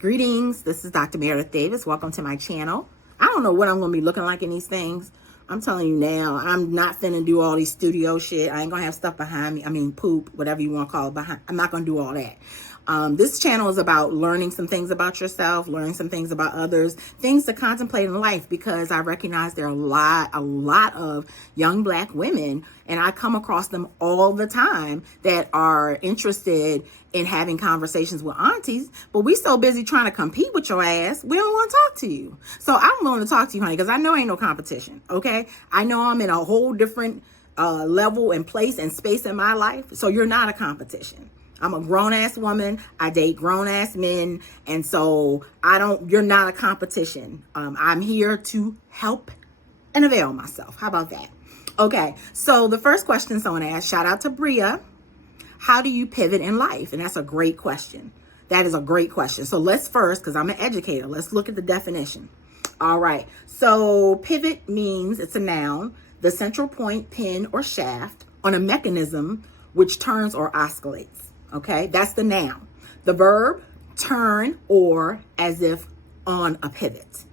Greetings, this is Dr. Meredith Davis. Welcome to my channel. I don't know what I'm going to be looking like in these things. I'm telling you now, I'm not finna do all these studio shit. I ain't going to have stuff behind me. I mean, poop, whatever you want to call it behind. I'm not going to do all that. This channel is about learning some things about yourself, learning some things about others, things to contemplate in life, because I recognize there are a lot of young Black women, and I come across them all the time, that are interested in having conversations with aunties, but we so busy trying to compete with your ass, we don't want to talk to you. So I'm willing to talk to you, honey, because I know ain't no competition, okay? I know I'm in a whole different level and place and space in my life, so you're not a competition. I'm a grown-ass woman. I date grown-ass men. And so you're not a competition. I'm here to help and avail myself. How about that? Okay. So the first question someone asked, shout out to Bria. How do you pivot in life? And that's a great question. That is a great question. So let's first, because I'm an educator, let's look at the definition. All right. So pivot means, it's a noun, the central point, pin, or shaft on a mechanism which turns or oscillates. Okay, that's the noun. The verb, turn or as if on a pivot.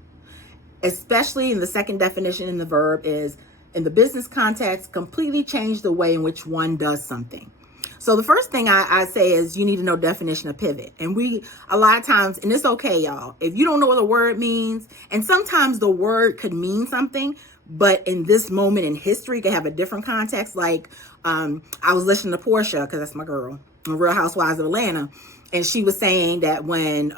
Especially in the second definition in the verb is, in the business context, completely change the way in which one does something. So the first thing I say is you need to know definition of pivot. And a lot of times, and it's okay, y'all, if you don't know what a word means, and sometimes the word could mean something, but in this moment in history, it could have a different context. Like, I was listening to Portia, because that's my girl, Real Housewives of Atlanta, and she was saying that when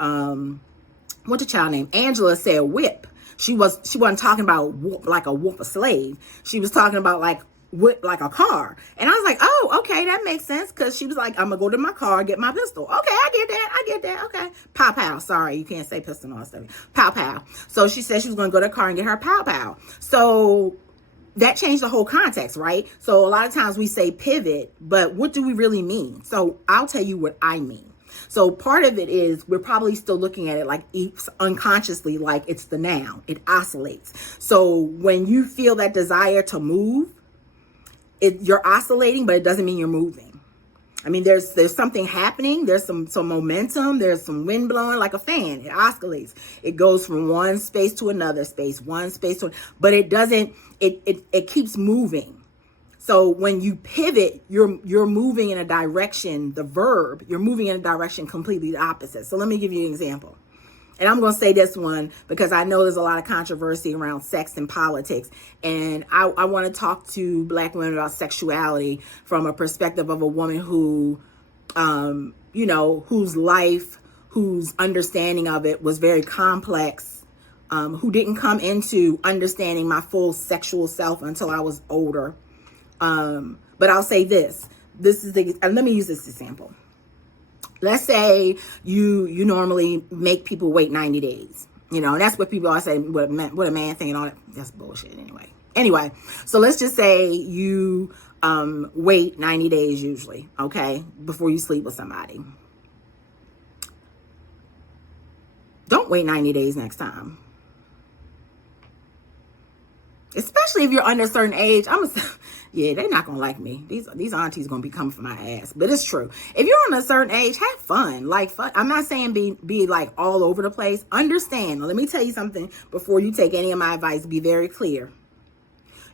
what's the child name, Angela, said whip, she wasn't talking about whoop, like a whoop a slave. She was talking about like whip, like a car. And I was like, oh, okay, that makes sense, because she was like, I'm gonna go to my car, get my pistol. Okay, I get that. Okay, pow pow. Sorry, you can't say pistol and all that stuff. Pow pow. So she said she was gonna go to the car and get her pow pow. So that changed the whole context, right? So a lot of times we say pivot, but what do we really mean? So I'll tell you what I mean. So part of it is we're probably still looking at it like unconsciously, like it's the noun. It oscillates. So when you feel that desire to move, you're oscillating, but it doesn't mean you're moving. I mean, there's something happening. There's some momentum. There's some wind blowing like a fan. It oscillates. It goes from one space to another space, but it doesn't, it keeps moving. So when you pivot, you're moving in a direction, the verb, you're moving in a direction completely the opposite. So let me give you an example. And I'm going to say this one because I know there's a lot of controversy around sex and politics. And I want to talk to Black women about sexuality from a perspective of a woman who, whose life, whose understanding of it was very complex, who didn't come into understanding my full sexual self until I was older. But I'll say this. Let me use this example. Let's say you normally make people wait 90 days. And that's what people always say, what a man thing and all that. That's bullshit anyway. So let's just say you wait 90 days usually, okay, before you sleep with somebody. Don't wait 90 days next time. Especially if you're under a certain age. Yeah, they're not gonna like me. These aunties gonna be coming for my ass. But it's true. If you're on a certain age, have fun. Like fun. I'm not saying be like all over the place. Understand. Let me tell you something before you take any of my advice. Be very clear.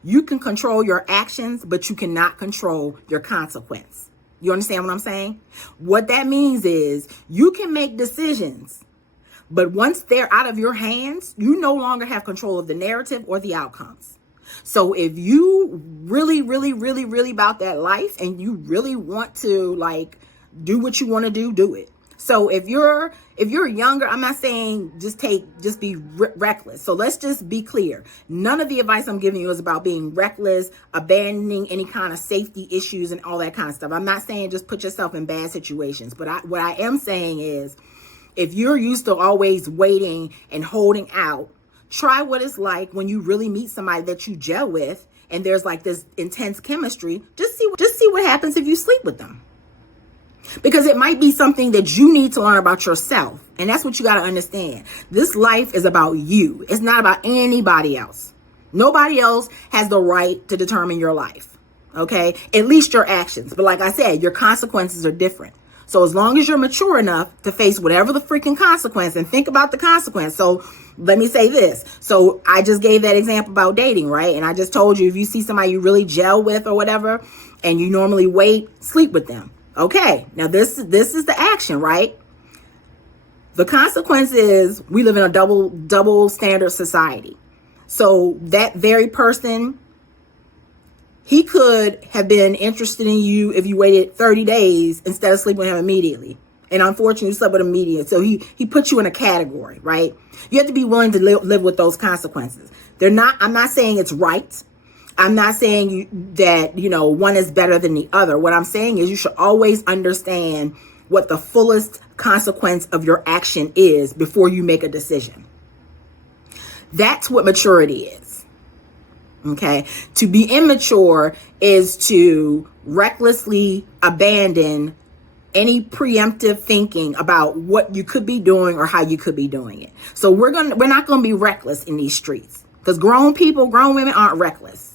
You can control your actions, but you cannot control your consequence. You understand what I'm saying? What that means is you can make decisions, but once they're out of your hands, you no longer have control of the narrative or the outcomes. So if you really, really, really, really about that life and you really want to like do what you want to do it. So if you're younger, I'm not saying just be reckless. So let's just be clear. None of the advice I'm giving you is about being reckless, abandoning any kind of safety issues and all that kind of stuff. I'm not saying just put yourself in bad situations, but what I am saying is if you're used to always waiting and holding out, try what it's like when you really meet somebody that you gel with and there's like this intense chemistry. Just see what happens if you sleep with them. Because it might be something that you need to learn about yourself. And that's what you got to understand. This life is about you. It's not about anybody else. Nobody else has the right to determine your life. Okay? At least your actions. But like I said, your consequences are different. So as long as you're mature enough to face whatever the freaking consequence, and think about the consequence. So let me say this. So I just gave that example about dating, right? And I just told you, if you see somebody you really gel with or whatever, and you normally wait, sleep with them. Okay, now this is the action, right? The consequence is we live in a double standard society. So that very person, he could have been interested in you if you waited 30 days instead of sleeping with him immediately. And unfortunately, you slept with him immediately. So he put you in a category, right? You have to be willing to live with those consequences. I'm not saying it's right. I'm not saying that, one is better than the other. What I'm saying is you should always understand what the fullest consequence of your action is before you make a decision. That's what maturity is. Okay. To be immature is to recklessly abandon any preemptive thinking about what you could be doing or how you could be doing it. So we're not going to be reckless in these streets, because grown women aren't reckless.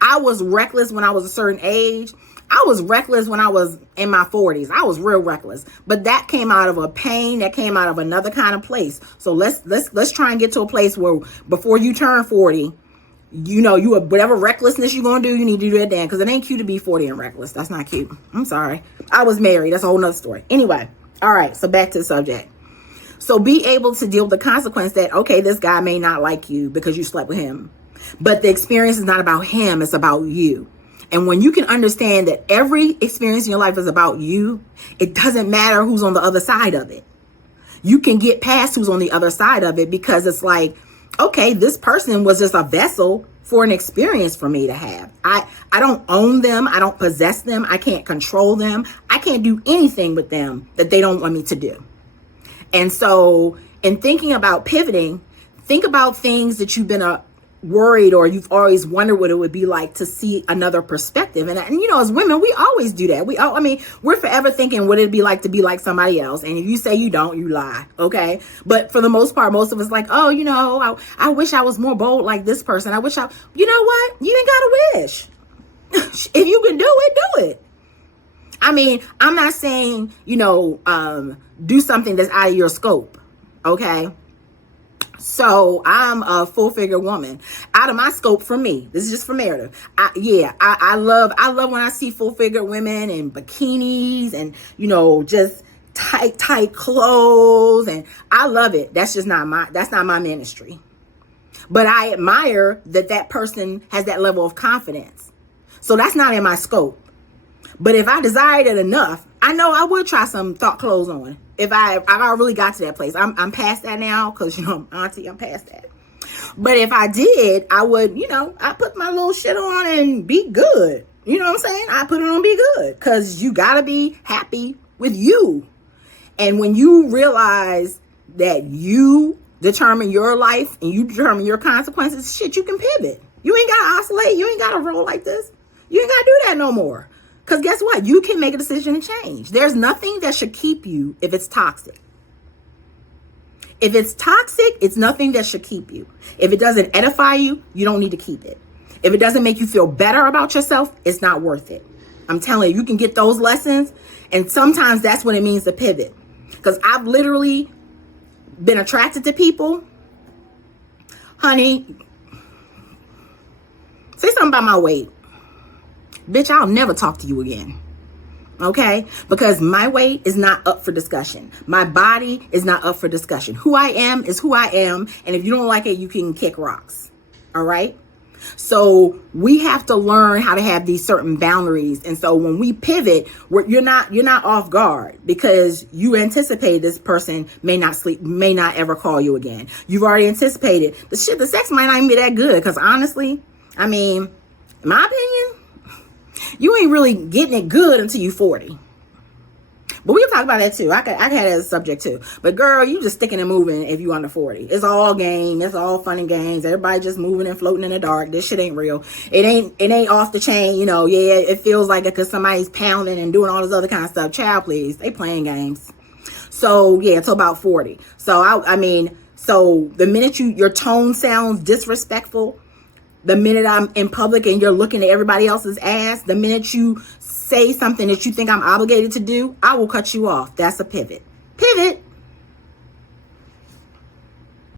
I was reckless when I was a certain age. I was reckless when I was in my 40s. I was real reckless, but that came out of a pain, that came out of another kind of place. So let's try and get to a place where before you turn 40, whatever recklessness you're going to do, you need to do that then, because it ain't cute to be 40 and reckless. That's not cute. I'm sorry. I was married. That's a whole nother story. Anyway. All right. So back to the subject. So be able to deal with the consequence that, okay, this guy may not like you because you slept with him, but the experience is not about him. It's about you. And when you can understand that every experience in your life is about you, it doesn't matter who's on the other side of it. You can get past who's on the other side of it, because it's like, okay, this person was just a vessel for an experience for me to have. I don't own them. I don't possess them. I can't control them. I can't do anything with them that they don't want me to do. And so in thinking about pivoting, think about things that you've been worried, or you've always wondered what it would be like to see another perspective. And as women, we always do that. We're forever thinking what it'd be like to be like somebody else. And if you say you don't, you lie. Okay. But for the most part, most of us like, oh, I wish I was more bold like this person. You know what? You ain't got to wish. If you can do it, do it. I'm not saying, do something that's out of your scope. Okay. So I'm a full figure woman. Out of my scope for me. This is just for Meredith. I love when I see full figure women in bikinis and, just tight clothes. And I love it. That's not my ministry. But I admire that person has that level of confidence. So that's not in my scope. But if I desired it enough, I know I would try some thought clothes on. If I really got to that place. I'm past that now, because, I'm auntie, I'm past that. But if I did, I would, I put my little shit on and be good. You know what I'm saying? I put it on, be good, because you got to be happy with you. And when you realize that you determine your life and you determine your consequences, shit, you can pivot. You ain't got to oscillate. You ain't got to roll like this. You ain't got to do that no more. Because guess what? You can make a decision and change. There's nothing that should keep you if it's toxic. If it's toxic, it's nothing that should keep you. If it doesn't edify you, you don't need to keep it. If it doesn't make you feel better about yourself, it's not worth it. I'm telling you, you can get those lessons. And sometimes that's what it means to pivot. Because I've literally been attracted to people. Honey, say something about my weight. Bitch, I'll never talk to you again. Okay? Because my weight is not up for discussion. My body is not up for discussion. Who I am is who I am. And if you don't like it, you can kick rocks. All right? So we have to learn how to have these certain boundaries. And so when we pivot, you're not off guard, because you anticipate this person may not ever call you again. You've already anticipated the sex might not even be that good. Because honestly, in my opinion, you ain't really getting it good until you 40. But we can talk about that too. I had that as a subject too. But girl, you just sticking and moving if you under 40. It's all game. It's all fun and games. Everybody just moving and floating in the dark. This shit ain't real. It ain't off the chain. Yeah, it feels like it because somebody's pounding and doing all this other kind of stuff. Child, please. They playing games. So yeah, until about 40. So so the minute your tone sounds disrespectful, the minute I'm in public and you're looking at everybody else's ass, the minute you say something that you think I'm obligated to do, I will cut you off. That's a pivot. Pivot.